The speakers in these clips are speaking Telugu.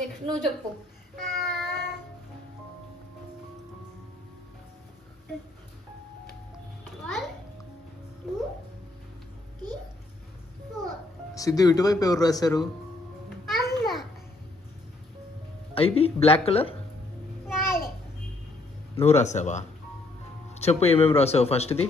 నెక్స్ట్ నువ్వు చెప్పు. సిద్ధు ఇటువైపు ఎవరు రాశారు? ఐవి బ్లాక్ కలర్ నువ్వు రాసావా? చెప్పు ఏమేమి రాసావు ఫస్ట్ది.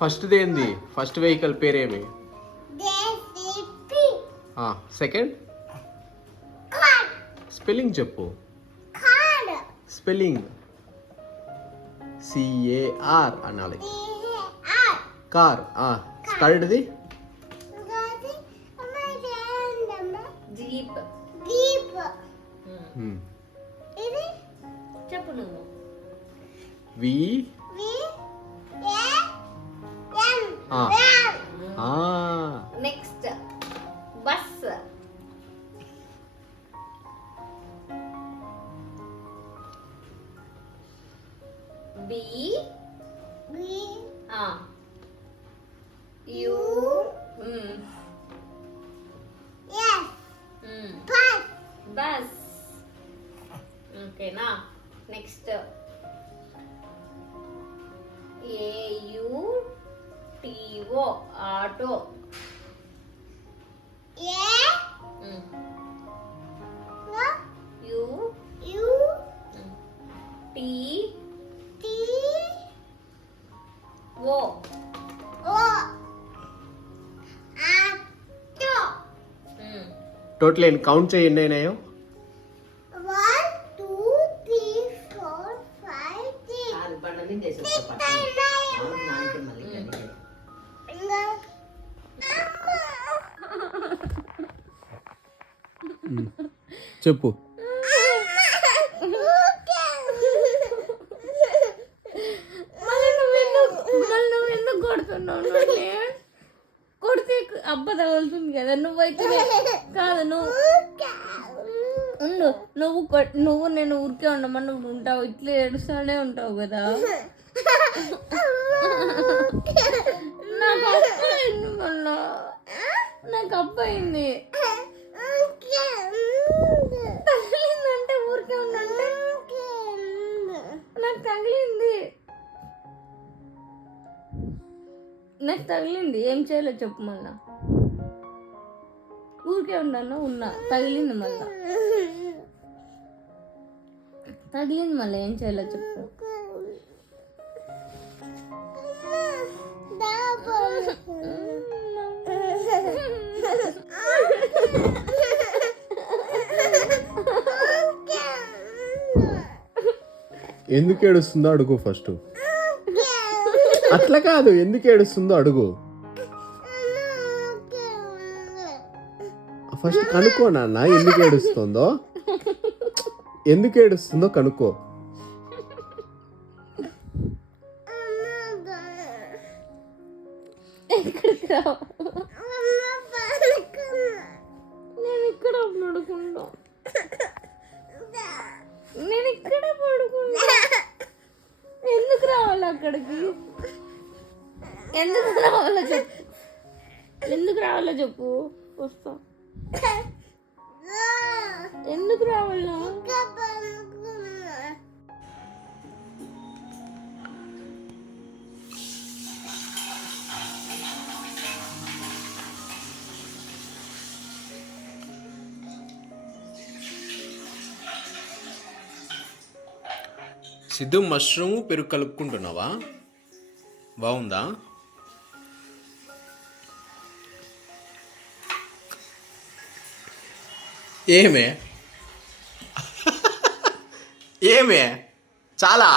ఫస్ట్ది ఏంది? ఫస్ట్ వెహికల్ పేరేమి? సెకండ్ స్పెల్లింగ్ చెప్పు. స్పెల్లింగ్ CAR అనాలి. కార్. థర్డ్ది జీప్. చెప్పు నువ్వు. వి next bus. B U bus. ఓకేనా? Next AUTO auto. UTO total ఎన్ని కౌంట్ చేయి, ఎన్ని అయినాయో? 1 2 3 4 5 6 చెప్పు. నువ్వెందుకు కొడుతున్నావు? కొడితే అబ్బ తగులుతుంది కదా. నువ్వైతే కాదు, నువ్వు నేను ఊరికే ఉండమని నువ్వు ఉంటావు, ఇట్లా ఏడుస్తానే ఉంటావు కదా. నాకు అబ్బాయింది, మళ్ళా నాకు అబ్బాయింది. తగిలిందంటే ఊరికే ఉండంటే నాకు తగిలింది. నాకు తగిలింది, ఏం చేయాలో చెప్పు. మళ్ళా ఊరికే ఉన్నా తగిలింది, మళ్ళా తగిలింది, మళ్ళీ ఏం చేయాలో చెప్పు. ఎందుకు ఏడుస్తుందో అడుగు ఫస్ట్. అట్లా కాదు, ఎందుకు ఏడుస్తుందో అడుగు ఫస్ట్. కనుక్కో నాన్న, ఎందుకు ఏడుస్తుందో కనుక్కో. నేను ఇక్కడ పడుకుంటా. ఎందుకు రావాలి అక్కడికి? ఎందుకు రావాలో చెప్పు. వస్తా. ఎందుకు రావాలా? సిద్ధు, మష్రూమ్ పెరుగు కలుపుకుంటున్నావా? బాగుందా? ఏమే చాలా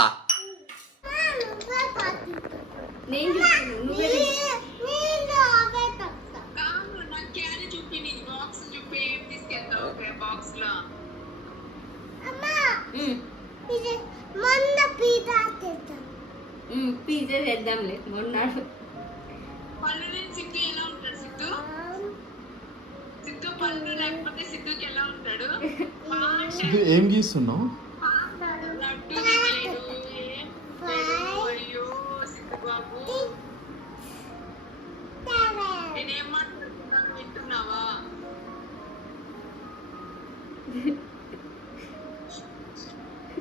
పిజ్జా చేద్దాంలే మొన్నాడు. ఏం గీస్తున్నావు?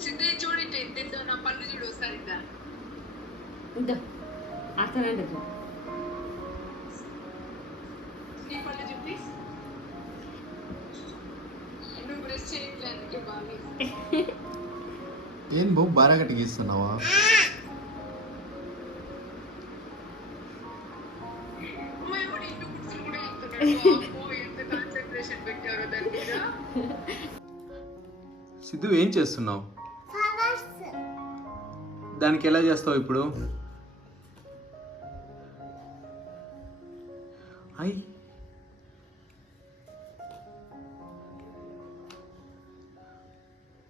సిద్ధు చూడు ఇట్లా ఎంత నా పళ్ళు చూడు ఒకసారి ఇద్దా ఇంకా అతనే నీ పళ్ళు చూపి నువ్వు బ్రష్ చేయట్లేదు బాగా ఏం బాబు బాగా గట్టిగిస్తున్నావా? సిద్ధు ఏం చేస్తున్నావు? flowers. దానికి ఎలా చేస్తావు ఇప్పుడు? అయ్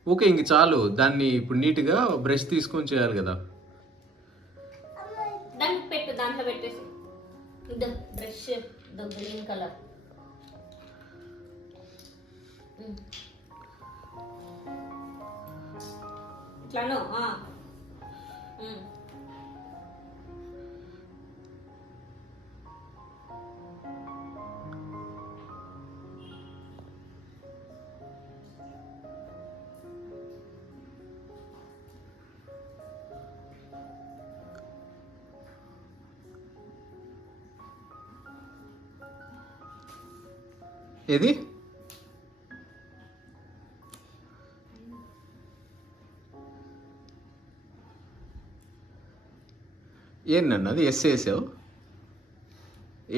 ఓకే, ఇంక చాలు. దాన్ని ఇప్పుడు నీట్గా బ్రష్ తీసుకొని చేయాలి కదా. దాన్ని పెట్టు, దాంట్లో పెట్టేసి బ్రష్ గ్రీన్ కలర్. ఇట్లాను ఏది? ఏంటన్నా అది? ఎస్ వేసావు,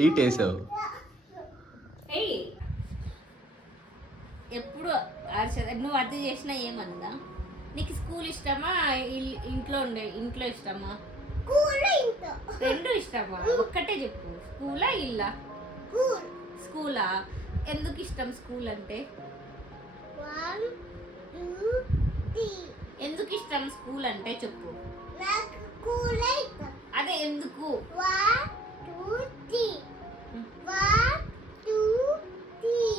8 వేసావు. ఏయ్ ఎప్పుడు అర్షద నువ్వు అది చేసినా ఏమన్నా? నీకు స్కూల్ ఇష్టమా, ఇంట్లో ఇష్టమా? Cool into. రెండు ఇష్టమా? ఒక్కటే చెప్పు. స్కూలా ఇల్లా? Cool. స్కూలా? ఎందుకు ఇష్టం స్కూల్ అంటే? 1, 2, 3. ఎందుకు ఇష్టం స్కూల్ అంటే చెప్పు. నాకు cool into. అదే ఎందుకు? 1, 2, 3. 1, 2, 3.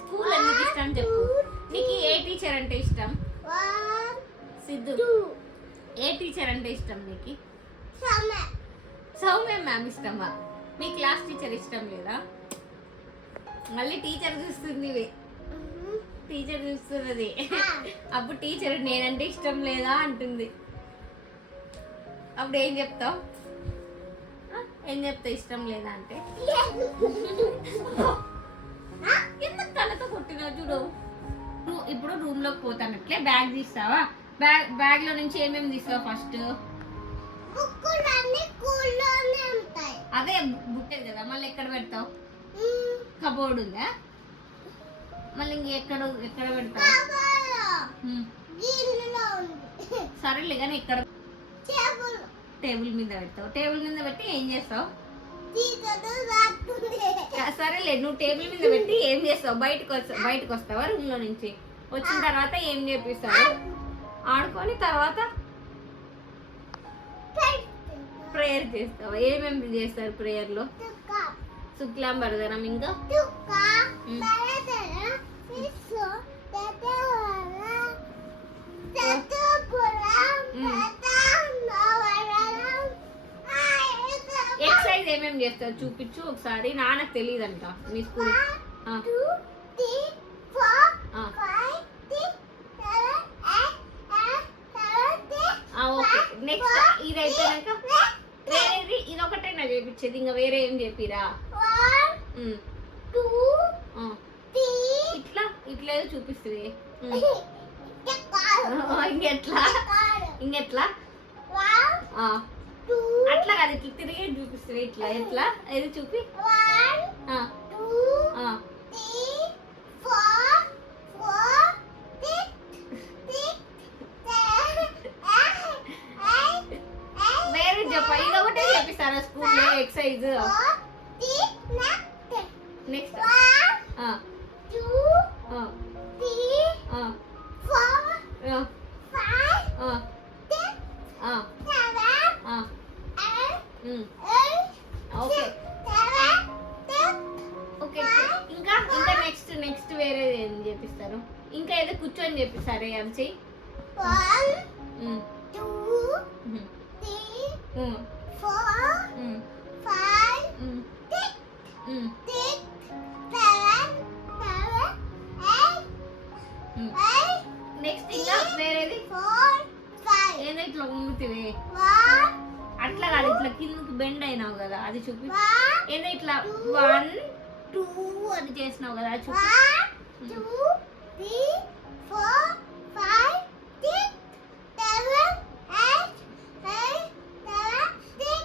స్కూల్ ఎందుకు ఇష్టం చెప్పు. నీకు ఏ టీచర్ అంటే ఇష్టం? 1, సిద్ధు 2. ఏ టీచర్ అంటే ఇష్టం నీకు? Summer. సౌమ్య మ్యామ్ ఇష్టమా? మీ క్లాస్ టీచర్ ఇష్టం లేదా? మళ్ళీ టీచర్ చూస్తుంది, టీచర్ చూస్తున్నది. అప్పుడు టీచర్ నేనంటే ఇష్టం లేదా అంటుంది. అప్పుడు ఏం చెప్తావు? ఏం చెప్తావు ఇష్టం లేదా అంటే? ఎందుకు తలతో కొట్టినా చూడు. ఇప్పుడు రూమ్ లోకి పోతానట్లే బ్యాగ్ తీస్తావా? బ్యాగ్ లో నుంచి ఏమేమి తీస్తావు ఫస్ట్? బుక్కులన్నీ కూల్లోనే ఉంటాయి. అదే బుక్ కదా, మళ్ళీ ఎక్కడ పెడతావు? కబోర్డ్ ఉందా? మళ్ళీ ఎక్కడ పెడతావు? గిన్నెలో ఉంది. సరేలే కానీ ఎక్కడ? టేబుల్. టేబుల్ మీద పెడతావు. టేబుల్ మీద పెట్టి ఏం చేస్తావు? చీకటి రాత్తుంది. సరేలే, నువ్వు టేబుల్ మీద పెట్టి ఏం చేస్తావు? బయటకు వస్తావా రూమ్ లో నుంచి? వచ్చిన తర్వాత ఏం చేపిస్తావు? ఆడుకొని తర్వాత ప్రేయర్ చేస్తావా? ఏమేమి చేస్తారు ప్రేయర్ లో? శుక్లాం వరదనం, ఇంకా ఎక్సర్సైజ్ ఏమేమి చేస్తారు చూపించు ఒకసారి. నాన్నకు తెలియదంట మీ స్కూల్. ఓకే, నెక్స్ట్ ఇది అయిపోయాక వేరేది ఇది ఒకటేనా చేపించేది? ఇంకా వేరే ఏం చెప్పిరా? ఇట్లా ఇట్లా ఏదో చూపిస్తుంది. ఇంకెట్లా ఇంకెట్లా? అట్లా కాదు, ఇట్లా తిరిగి చూపిస్తుంది. ఇట్లా ఎట్లా? ఏది చూపి. వేరే చెప్ప, ఇది ఒకటే చేపిస్తారా స్కూల్లో ఎక్సర్సైజ్? Next okay okay. ఇంకా ఇంకా నెక్స్ట్ వేరే ఏం చేపిస్తారు? ఇంకా ఏదో కూర్చొని చేపిస్తారు. ఏం చెయ్యి? 1, 2, 3, 4, 5, 6, 7, 8, చూపితివి One, అట్లా కాదు ఇట్లా కిందకి బెండ్ అయినావు కదా అది చూపి one, ఏదో ఇట్లా 1 2 అని చేసినావు కదా అది చూపి 1, 2, 3, 4, 5, 6, 7, 8, 7, 6,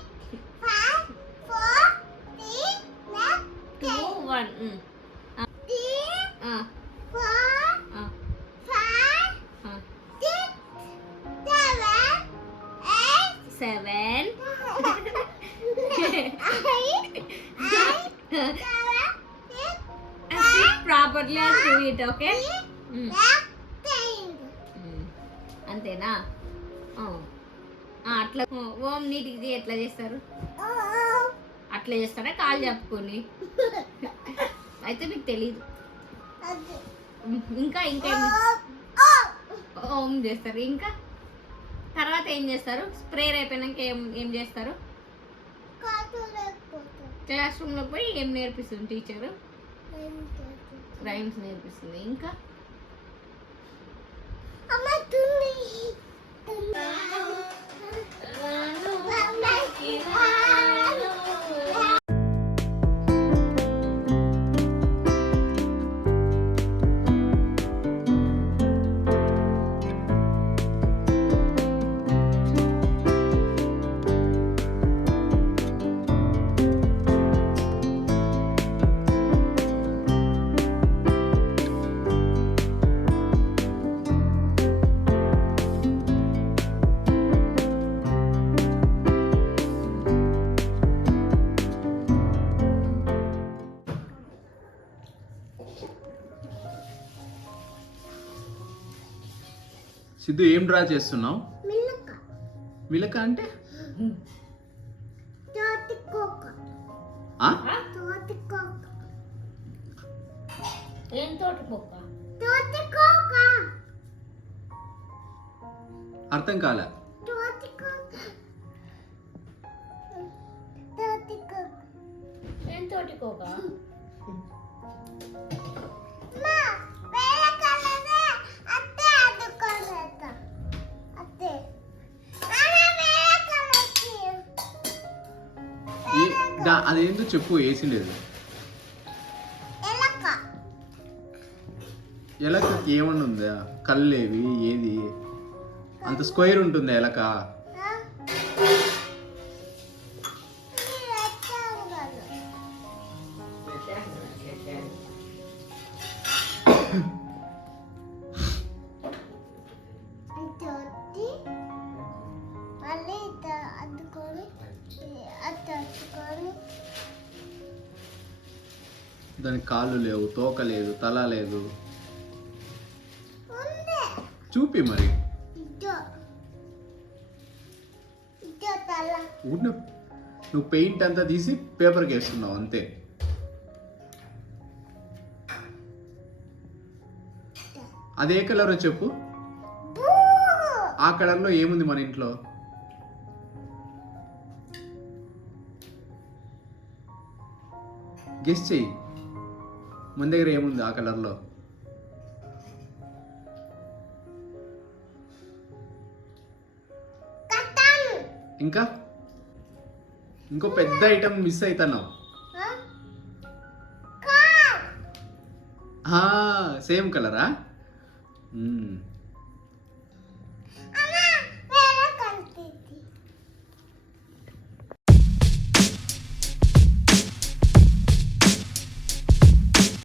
5, 4, 3, 2 2, 1 3, 4, 5, 6, 7, 8, 7 7, properly and do it okay 8, 9. అంతేనా అట్లా ఓం నీటికి ఎట్లా చేస్తారు అట్లా చేస్తారా కాలు చెప్పుకొని అయితే మీకు తెలీదు ఇంకా ఇంకా ఓం చేస్తారు ఇంకా తర్వాత ఏం చేస్తారు స్ప్రేయర్ అయిపోయినాక ఏం చేస్తారు క్లాస్ రూమ్లో పోయి ఏం నేర్పిస్తుంది టీచరు రైమ్స్ నేర్పిస్తుంది ఇంకా సిద్ధు ఏం డ్రా చేస్తున్నావు? మిలక అంటే ఆ? ఏం తోటి కుక్క అర్థం కాలే. ఏం తోటి కుక్క అదేంటో చెప్పు. వేసిండేది ఎలక ఏమన్నా ఉందా? కళ్ళేవి ఏది అంత స్క్వేర్ ఉంటుంది ఎలక? దానికి కాళ్ళు లేవు, తోక లేదు, తల లేదు. చూపి మరి. నువ్వు పెయింట్ అంతా తీసి పేపర్కి వేస్తున్నావు అంతే. అదే కలర్ చెప్పు. ఆ కలర్లో ఏముంది మన ఇంట్లో? గెస్ చెయ్యి. మన దగ్గర ఏముంది ఆ కలర్లో? ఇంకా ఇంకో పెద్ద ఐటమ్ మిస్ అవుతున్నావు. సేమ్ కలరా?